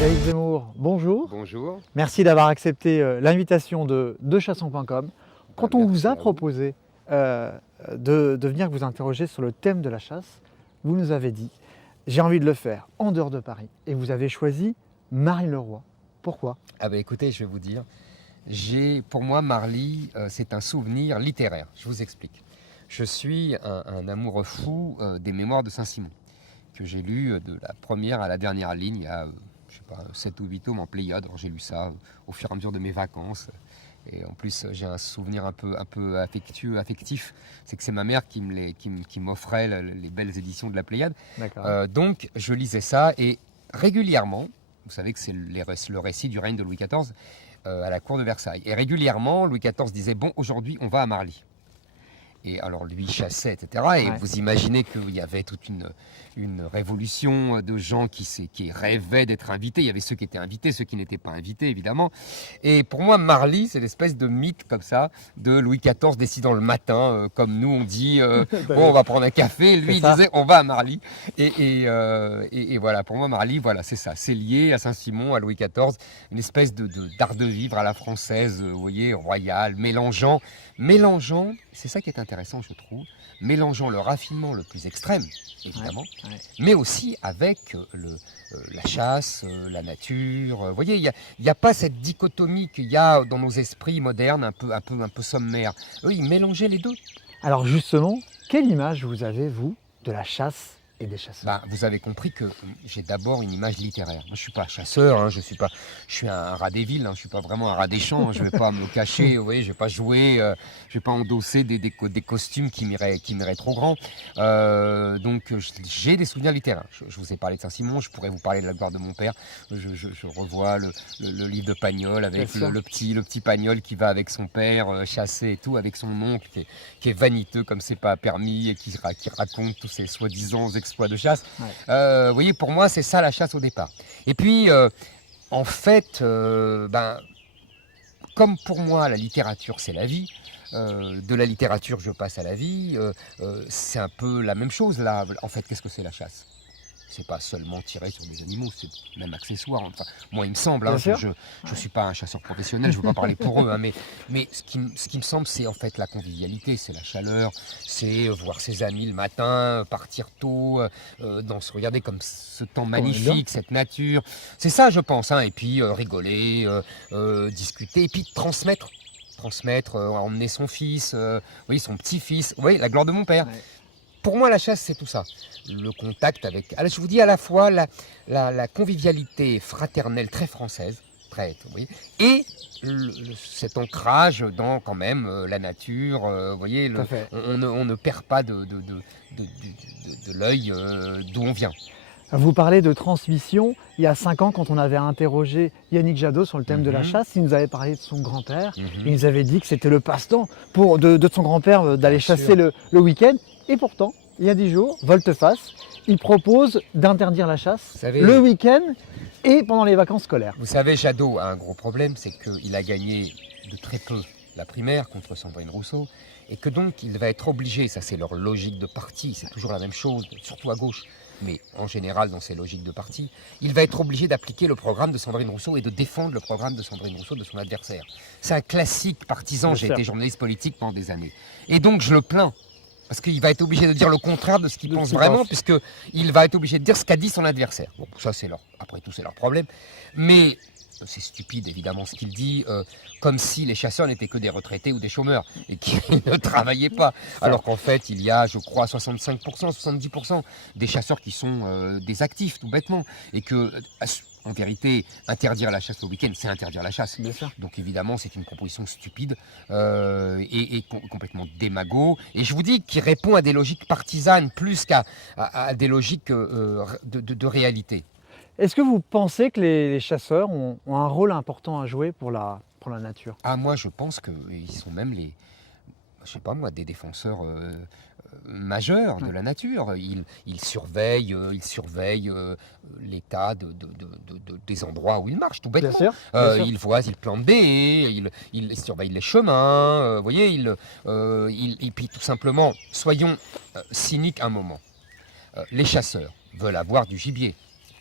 Éric Zemmour, bonjour. Bonjour. Merci d'avoir accepté l'invitation de chasson.com. Quand on vous a proposé de venir vous interroger sur le thème de la chasse, vous nous avez dit « j'ai envie de le faire en dehors de Paris ». Et vous avez choisi Marly-le-Roi. Pourquoi? Ah bah écoutez, je vais vous dire, pour moi Marly, c'est un souvenir littéraire. Je vous explique. Je suis un amoureux fou des Mémoires de Saint-Simon, que j'ai lu de la première à la dernière ligne il y a, je sais pas, 7 ou 8 tomes en Pléiade. Alors j'ai lu ça au fur et à mesure de mes vacances. Et en plus, j'ai un souvenir un peu affectif. C'est que c'est ma mère qui m'offrait les belles éditions de la Pléiade. Donc, je lisais ça et régulièrement, vous savez que c'est le récit du règne de Louis XIV à la cour de Versailles. Et régulièrement, Louis XIV disait « Bon, aujourd'hui, on va à Marly ». Et alors lui chassait, etc. Et vous imaginez qu'il y avait toute une révolution de gens qui rêvaient d'être invités. Il y avait ceux qui étaient invités, ceux qui n'étaient pas invités, évidemment. Et pour moi, Marly, c'est l'espèce de mythe comme ça, de Louis XIV décidant le matin, comme nous on dit, bon, on va prendre un café. Lui, il disait, on va à Marly. Et voilà, pour moi, Marly, voilà, c'est ça. C'est lié à Saint-Simon, à Louis XIV, une espèce d'art de vivre à la française, vous voyez, royal, mélangeant, c'est ça qui est intéressant, je trouve, mélangeant le raffinement le plus extrême, évidemment, mais aussi avec la chasse, la nature. Vous voyez, il n'y a pas cette dichotomie qu'il y a dans nos esprits modernes, un peu sommaires. Eux, ils mélangeaient les deux. Alors justement, quelle image vous avez, vous, de la chasse et des chasseurs? Vous avez compris que j'ai d'abord une image littéraire. Moi, je ne suis pas chasseur, hein, je suis un rat des villes, hein, je ne suis pas vraiment un rat des champs, hein, je ne vais pas me cacher, vous voyez, je ne vais pas jouer, je ne vais pas endosser des costumes qui m'iraient trop grands. Donc, j'ai des souvenirs littéraires. Je vous ai parlé de Saint-Simon, je pourrais vous parler de la gloire de mon père. Je revois le livre de Pagnol avec le petit Pagnol qui va avec son père chasser et tout, avec son oncle qui est vaniteux comme c'est pas permis et qui raconte tous ces soi-disant exploits de chasse. Vous voyez, pour moi, c'est ça la chasse au départ. Et puis, en fait, comme pour moi, la littérature, c'est la vie, de la littérature, je passe à la vie, c'est un peu la même chose, là. En fait, qu'est-ce que c'est la chasse? C'est pas seulement tirer sur des animaux, c'est même accessoire. Enfin, moi, il me semble, hein, je ne suis pas un chasseur professionnel, je ne veux pas parler pour eux, hein, mais ce qui me semble, c'est en fait la convivialité, c'est la chaleur, c'est voir ses amis le matin, partir tôt, regarder comme ce temps magnifique, cette nature. C'est ça, je pense, hein, et puis rigoler, discuter, et puis transmettre, emmener son fils, oui, son petit-fils, oui, la gloire de mon père. Pour moi, la chasse, c'est tout ça. Le contact avec... Alors, je vous dis à la fois la convivialité fraternelle très française, très, vous voyez, et cet ancrage dans quand même la nature. Vous voyez, on ne perd pas de l'œil d'où on vient. Vous parlez de transmission. Il y a 5 ans, quand on avait interrogé Yannick Jadot sur le thème de la chasse, il nous avait parlé de son grand-père. Il nous avait dit que c'était le passe-temps de son grand-père d'aller chasser le week-end. Et pourtant, il y a 10 jours, volte-face, il propose d'interdire la chasse le week-end et pendant les vacances scolaires. Vous savez, Jadot a un gros problème, c'est qu'il a gagné de très peu la primaire contre Sandrine Rousseau et que donc il va être obligé, ça c'est leur logique de parti, c'est toujours la même chose, surtout à gauche, mais en général dans ces logiques de parti, il va être obligé d'appliquer le programme de Sandrine Rousseau et de défendre le programme de Sandrine Rousseau de son adversaire. C'est un classique partisan, j'ai été journaliste politique pendant des années. Et donc je le plains. Parce qu'il va être obligé de dire le contraire de ce qu'il pense vraiment, puisqu'il va être obligé de dire ce qu'a dit son adversaire. Bon, ça, après tout, c'est leur problème. Mais c'est stupide, évidemment, ce qu'il dit, comme si les chasseurs n'étaient que des retraités ou des chômeurs, et qu'ils ne travaillaient pas. Alors qu'en fait, il y a, je crois, 65%, 70% des chasseurs qui sont des actifs, tout bêtement. Et que... En vérité, interdire la chasse le week-end, c'est interdire la chasse. Donc évidemment, c'est une proposition stupide et complètement démago. Et je vous dis qu'il répond à des logiques partisanes plus qu'à des logiques de réalité. Est-ce que vous pensez que les chasseurs ont un rôle important à jouer pour la nature? Ah, moi, je pense qu'ils sont même je sais pas moi, des défenseurs majeurs de la nature. Ils surveillent l'état des endroits où ils marchent, tout bêtement. Ils plantent des haies, ils surveillent les chemins, vous voyez, et puis tout simplement, soyons cyniques un moment. Les chasseurs veulent avoir du gibier.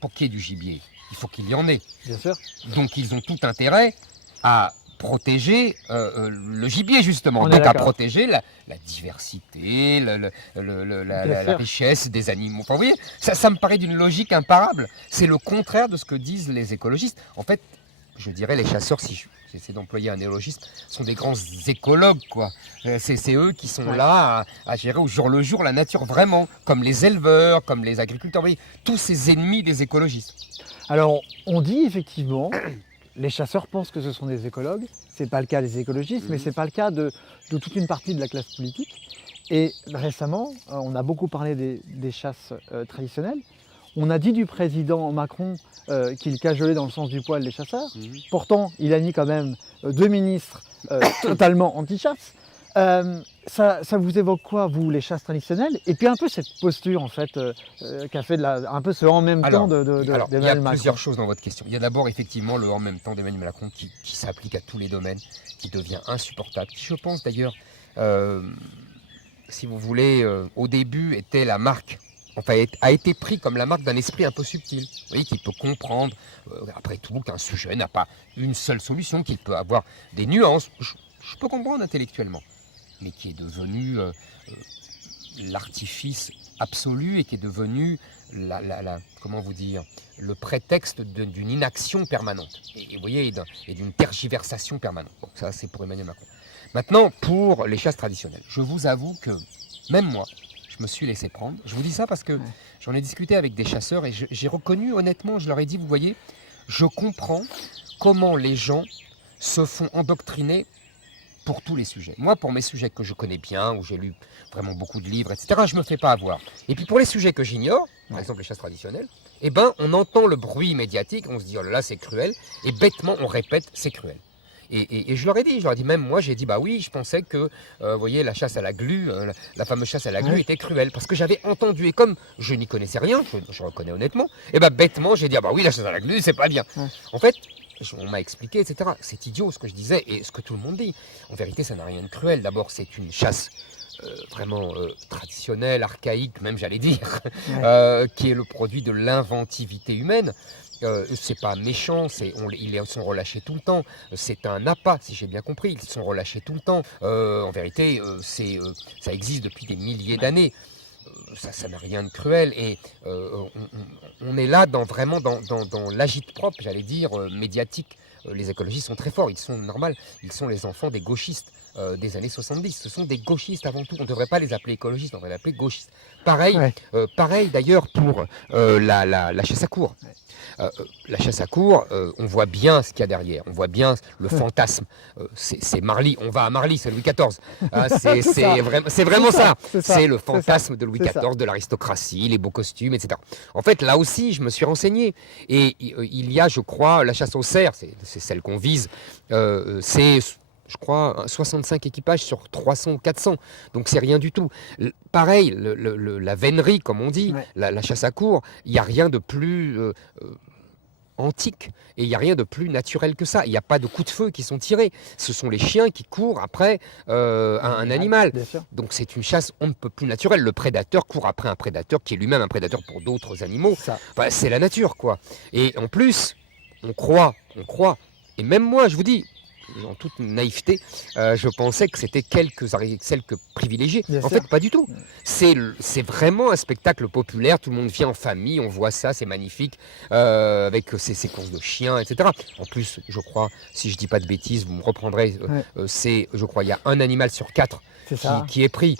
pour qu'il y ait du gibier, il faut qu'il y en ait. Bien sûr. Donc ils ont tout intérêt à protéger le gibier, justement. On est Donc à d'accord. protéger la diversité, la richesse des animaux. Enfin, vous voyez, ça me paraît d'une logique imparable. C'est le contraire de ce que disent les écologistes. En fait, je dirais les chasseurs, si j'essaie d'employer un néologisme, sont des grands écologues, quoi. C'est eux qui sont là à gérer au jour le jour la nature, vraiment, comme les éleveurs, comme les agriculteurs. Vous voyez, tous ces ennemis des écologistes. Alors, on dit effectivement, les chasseurs pensent que ce sont des écologues. Ce n'est pas le cas des écologistes, mais ce n'est pas le cas de toute une partie de la classe politique. Et récemment, on a beaucoup parlé des chasses traditionnelles. On a dit du président Macron qu'il cajolait dans le sens du poil les chasseurs. Pourtant, il a mis quand même 2 ministres totalement anti-chasse. Ça vous évoque quoi, vous, les chasses traditionnelles? Et puis un peu cette posture, en fait, qu'a fait un peu ce en même temps d'Emmanuel Macron. Il y a plusieurs choses dans votre question. Il y a d'abord effectivement le en même temps d'Emmanuel Macron qui s'applique à tous les domaines, qui devient insupportable, qui je pense d'ailleurs, si vous voulez, au début était la marque, enfin a été pris comme la marque d'un esprit un peu subtil, vous voyez, qui peut comprendre, après tout, qu'un sujet n'a pas une seule solution, qu'il peut avoir des nuances, je peux comprendre intellectuellement, mais qui est devenu l'artifice absolu et qui est devenu comment vous dire, le prétexte d'une inaction permanente, et vous voyez, et d'une tergiversation permanente. Bon, ça c'est pour Emmanuel Macron. Maintenant, pour les chasses traditionnelles, je vous avoue que même moi, je me suis laissé prendre. Je vous dis ça parce que j'en ai discuté avec des chasseurs et j'ai reconnu honnêtement, je leur ai dit, vous voyez, je comprends comment les gens se font endoctriner pour tous les sujets. Moi, pour mes sujets que je connais bien, où j'ai lu vraiment beaucoup de livres, etc., je ne me fais pas avoir. Et puis pour les sujets que j'ignore, par exemple les chasses traditionnelles, eh ben, on entend le bruit médiatique, on se dit, oh là là, c'est cruel, et bêtement, on répète, c'est cruel. Et je leur ai dit, même moi, j'ai dit, bah oui, je pensais que, vous voyez, la chasse à la glu, la fameuse chasse à la glu était cruelle, parce que j'avais entendu, et comme je n'y connaissais rien, je reconnais honnêtement, et bah bêtement, j'ai dit, ah bah oui, la chasse à la glu, c'est pas bien. En fait, on m'a expliqué, etc. C'est idiot ce que je disais, et ce que tout le monde dit. En vérité, ça n'a rien de cruel. D'abord, c'est une chasse vraiment traditionnelle, archaïque, même j'allais dire, qui est le produit de l'inventivité humaine. C'est pas méchant, ils sont relâchés tout le temps. C'est un appât, si j'ai bien compris. Ils sont relâchés tout le temps. En vérité, ça existe depuis des milliers d'années. Ça n'a rien de cruel. Et on est là vraiment dans l'agite-propre, j'allais dire, médiatique. Les écologistes sont très forts, ils sont normaux. Ils sont les enfants des gauchistes des années 70. Ce sont des gauchistes avant tout. On ne devrait pas les appeler écologistes, on devrait les appeler gauchistes. Pareil d'ailleurs pour la chasse à courre. La chasse à courre, on voit bien ce qu'il y a derrière, on voit bien le fantasme. C'est Marly, on va à Marly, c'est Louis XIV. C'est vraiment ça. C'est le fantasme de Louis XIV, de l'aristocratie, les beaux costumes, etc. En fait, là aussi, je me suis renseigné. Et il y a, je crois, la chasse au cerf, c'est celle qu'on vise, c'est... Je crois, 65 équipages sur 300 ou 400. Donc, c'est rien du tout. Pareil, la vénerie, comme on dit, la chasse à courre, il n'y a rien de plus antique et il n'y a rien de plus naturel que ça. Il n'y a pas de coups de feu qui sont tirés. Ce sont les chiens qui courent après un animal. Donc, c'est une chasse on ne peut plus naturelle. Le prédateur court après un prédateur qui est lui-même un prédateur pour d'autres animaux. Enfin, c'est la nature, quoi. Et en plus, on croit. Et même moi, je vous dis, en toute naïveté, je pensais que c'était quelques privilégiés. En fait, pas du tout. C'est vraiment un spectacle populaire. Tout le monde vient en famille, on voit ça, c'est magnifique, avec ces séquences de chiens, etc. En plus, je crois, si je dis pas de bêtises, vous me reprendrez, je crois, il y a un animal sur 4 qui est pris.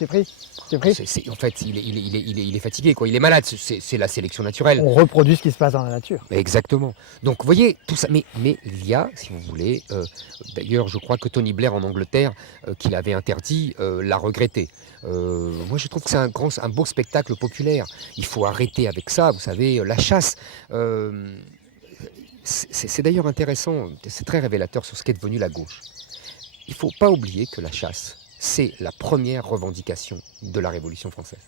En fait, il est fatigué, quoi. Il est malade. C'est la sélection naturelle. On reproduit ce qui se passe dans la nature. Exactement. Donc, vous voyez, tout ça. Mais il y a, si vous voulez, d'ailleurs, je crois que Tony Blair en Angleterre, qui l'avait interdit, l'a regretté. Moi, je trouve que c'est un beau spectacle populaire. Il faut arrêter avec ça. Vous savez, la chasse. C'est d'ailleurs intéressant. C'est très révélateur sur ce qu'est devenu la gauche. Il ne faut pas oublier que la chasse, c'est la première revendication de la Révolution française.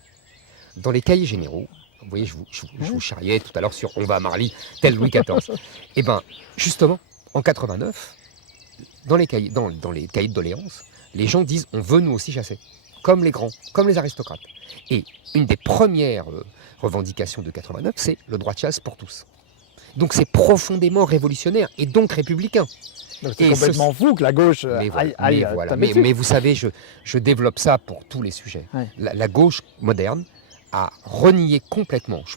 Dans les cahiers généraux, vous voyez, je vous charriais tout à l'heure sur on va à Marly, tel Louis XIV. Eh bien, justement, en 89, dans les cahiers de doléances, les gens disent on veut nous aussi chasser, comme les grands, comme les aristocrates. Et une des premières revendications de 89, c'est le droit de chasse pour tous. Donc c'est profondément révolutionnaire et donc républicain. Donc c'est complètement fou que la gauche aille taper dessus. Mais vous savez, je développe ça pour tous les sujets. Ouais. La gauche moderne a renié complètement, je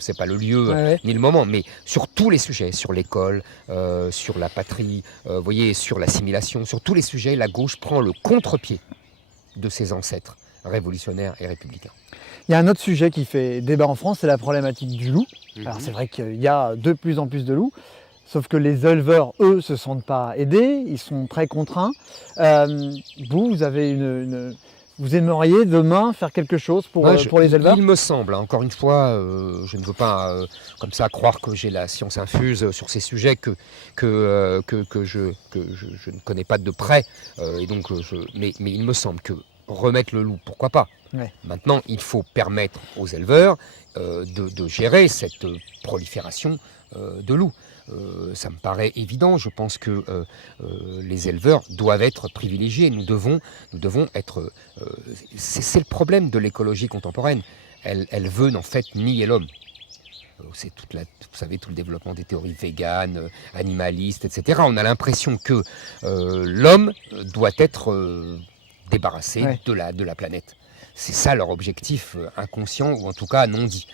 sais pas le lieu ni le moment, mais sur tous les sujets, sur l'école, sur la patrie, vous voyez, sur l'assimilation, sur tous les sujets, la gauche prend le contre-pied de ses ancêtres révolutionnaires et républicains. Il y a un autre sujet qui fait débat en France, c'est la problématique du loup. Alors c'est vrai qu'il y a de plus en plus de loups, sauf que les éleveurs, eux, se sentent pas aidés, ils sont très contraints. Vous avez vous aimeriez demain faire quelque chose pour les éleveurs? Il me semble, encore une fois, je ne veux pas comme ça croire que j'ai la science infuse sur ces sujets que je ne connais pas de près. Mais il me semble que remettre le loup, pourquoi pas. Ouais. Maintenant, il faut permettre aux éleveurs de gérer cette prolifération de loups. Ça me paraît évident. Je pense que les éleveurs doivent être privilégiés. Nous devons être... c'est le problème de l'écologie contemporaine. Elle veut en fait nier l'homme. C'est vous savez, tout le développement des théories véganes, animalistes, etc. On a l'impression que l'homme doit être débarrassé de la planète. C'est ça leur objectif inconscient, ou en tout cas non dit.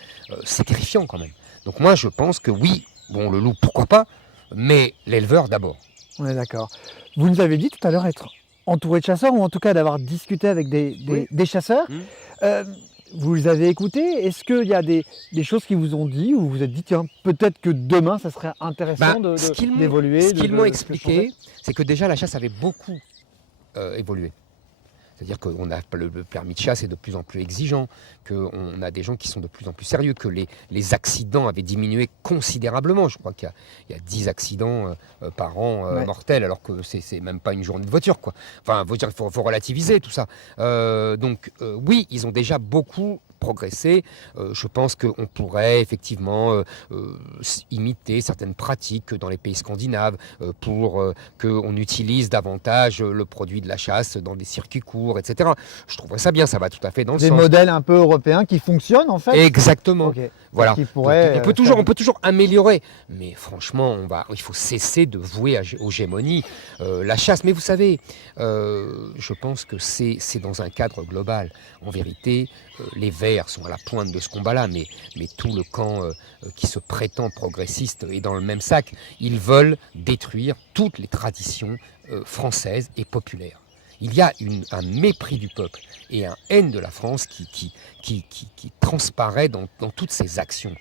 C'est terrifiant quand même. Donc moi je pense que oui, bon, le loup, pourquoi pas, mais l'éleveur d'abord. On est d'accord. Vous nous avez dit tout à l'heure être entouré de chasseurs, ou en tout cas d'avoir discuté avec des chasseurs. Vous les avez écoutés. Est-ce qu'il y a des choses qu'ils vous ont dit, ou vous vous êtes dit, tiens, peut-être que demain, ça serait intéressant d'évoluer? Ce qu'ils m'ont expliqué, c'est que déjà la chasse avait beaucoup évolué. C'est-à-dire qu'on a le permis de chasse est de plus en plus exigeant, qu'on a des gens qui sont de plus en plus sérieux, que les accidents avaient diminué considérablement. Je crois qu'il y a 10 accidents par an mortels, alors que c'est même pas une journée de voiture, quoi. Enfin, il faut relativiser tout ça. Oui, ils ont déjà beaucoup progresser. Je pense qu'on pourrait effectivement imiter certaines pratiques dans les pays scandinaves pour qu'on utilise davantage le produit de la chasse dans des circuits courts, etc. Je trouverais ça bien, ça va tout à fait dans le sens. Des modèles un peu européens qui fonctionnent en fait. Exactement. Okay. Voilà. On peut toujours améliorer, mais franchement, il faut cesser de vouer aux gémonies la chasse. Mais vous savez, je pense que c'est dans un cadre global. En vérité, les Verts sont à la pointe de ce combat-là, mais tout le camp qui se prétend progressiste est dans le même sac. Ils veulent détruire toutes les traditions françaises et populaires. Il y a un mépris du peuple et un haine de la France qui transparaît dans toutes ces actions.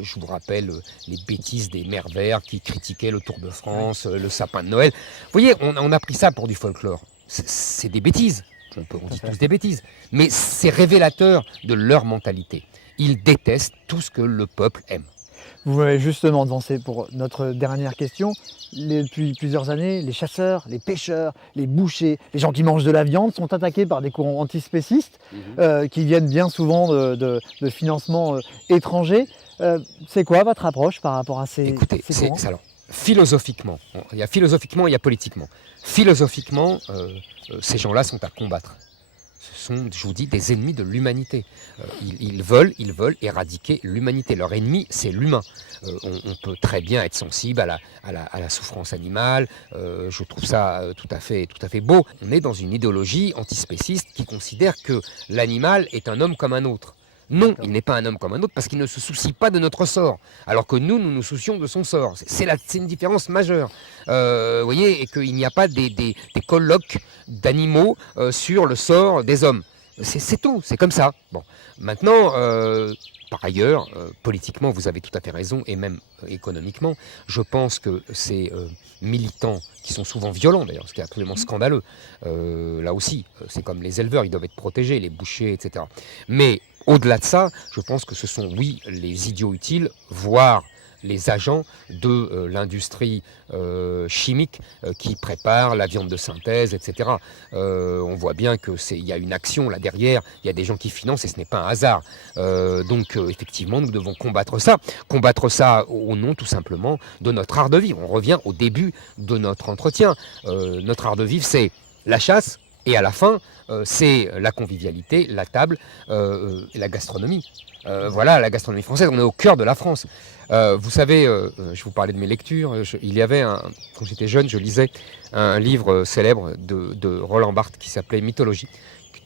Je vous rappelle les bêtises des maires verts qui critiquaient le Tour de France, le sapin de Noël. Vous voyez, on a pris ça pour du folklore. C'est des bêtises. On dit tous des bêtises. Mais c'est révélateur de leur mentalité. Ils détestent tout ce que le peuple aime. Vous m'avez justement devancé pour notre dernière question. Depuis plusieurs années, les chasseurs, les pêcheurs, les bouchers, les gens qui mangent de la viande sont attaqués par des courants antispécistes qui viennent bien souvent de financements étrangers. C'est quoi votre approche par rapport à ces courants? Alors, philosophiquement, il y a politiquement. Philosophiquement, ces gens-là sont à combattre. Ce sont, je vous dis, des ennemis de l'humanité. Ils veulent éradiquer l'humanité. Leur ennemi, c'est l'humain. On peut très bien être sensible à la souffrance animale. Je trouve ça tout à fait beau. On est dans une idéologie antispéciste qui considère que l'animal est un homme comme un autre. Non, il n'est pas un homme comme un autre parce qu'il ne se soucie pas de notre sort, alors que nous nous soucions de son sort. C'est une différence majeure. Vous voyez, et qu'il n'y a pas des colloques d'animaux sur le sort des hommes. C'est tout, c'est comme ça. Bon, maintenant, par ailleurs, politiquement, vous avez tout à fait raison, et même économiquement, je pense que ces militants, qui sont souvent violents d'ailleurs, ce qui est absolument scandaleux, là aussi, c'est comme les éleveurs, ils doivent être protégés, les bouchers, etc. Mais au-delà de ça, je pense que ce sont, oui, les idiots utiles, voire les agents de l'industrie chimique qui prépare la viande de synthèse, etc. On voit bien qu'il y a une action là derrière, il y a des gens qui financent et ce n'est pas un hasard. Donc effectivement, nous devons combattre ça au nom tout simplement de notre art de vivre. On revient au début de notre entretien. Notre art de vivre, c'est la chasse, Et à la fin, c'est la convivialité, la table, et la gastronomie. Voilà, la gastronomie française, on est au cœur de la France. Vous savez, je vous parlais de mes lectures, quand j'étais jeune, je lisais un livre célèbre de Roland Barthes qui s'appelait Mythologie,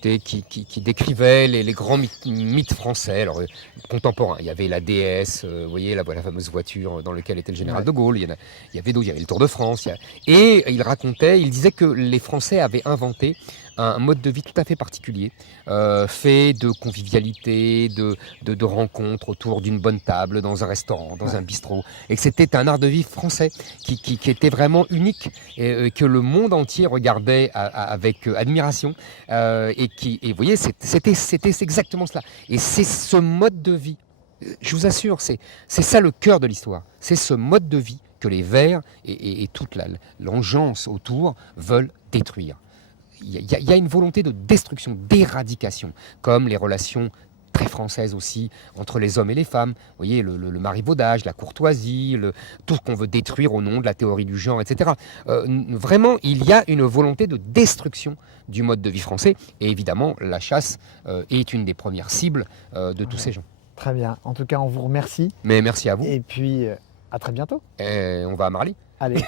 qui décrivait les grands mythes français, alors, contemporains. Il y avait la déesse, vous voyez, la fameuse voiture dans laquelle était le général de Gaulle, il y avait d'autres, il y avait le Tour de France, et il disait que les Français avaient inventé un mode de vie tout à fait particulier, fait de convivialité, de rencontres autour d'une bonne table, dans un restaurant, dans un bistrot, et que c'était un art de vie français qui était vraiment unique, et que le monde entier regardait avec admiration, et vous voyez, c'était exactement cela. Et c'est ce mode de vie, je vous assure, c'est ça le cœur de l'histoire, c'est ce mode de vie que les Verts et toute l'engeance autour veulent détruire. Il y a une volonté de destruction, d'éradication, comme les relations très françaises aussi entre les hommes et les femmes. Vous voyez, le marivaudage, la courtoisie, tout ce qu'on veut détruire au nom de la théorie du genre, etc. Vraiment, il y a une volonté de destruction du mode de vie français. Et évidemment, la chasse est une des premières cibles de tous ces gens. Très bien. En tout cas, on vous remercie. Mais merci à vous. Et puis, à très bientôt. Et on va à Marly. Allez.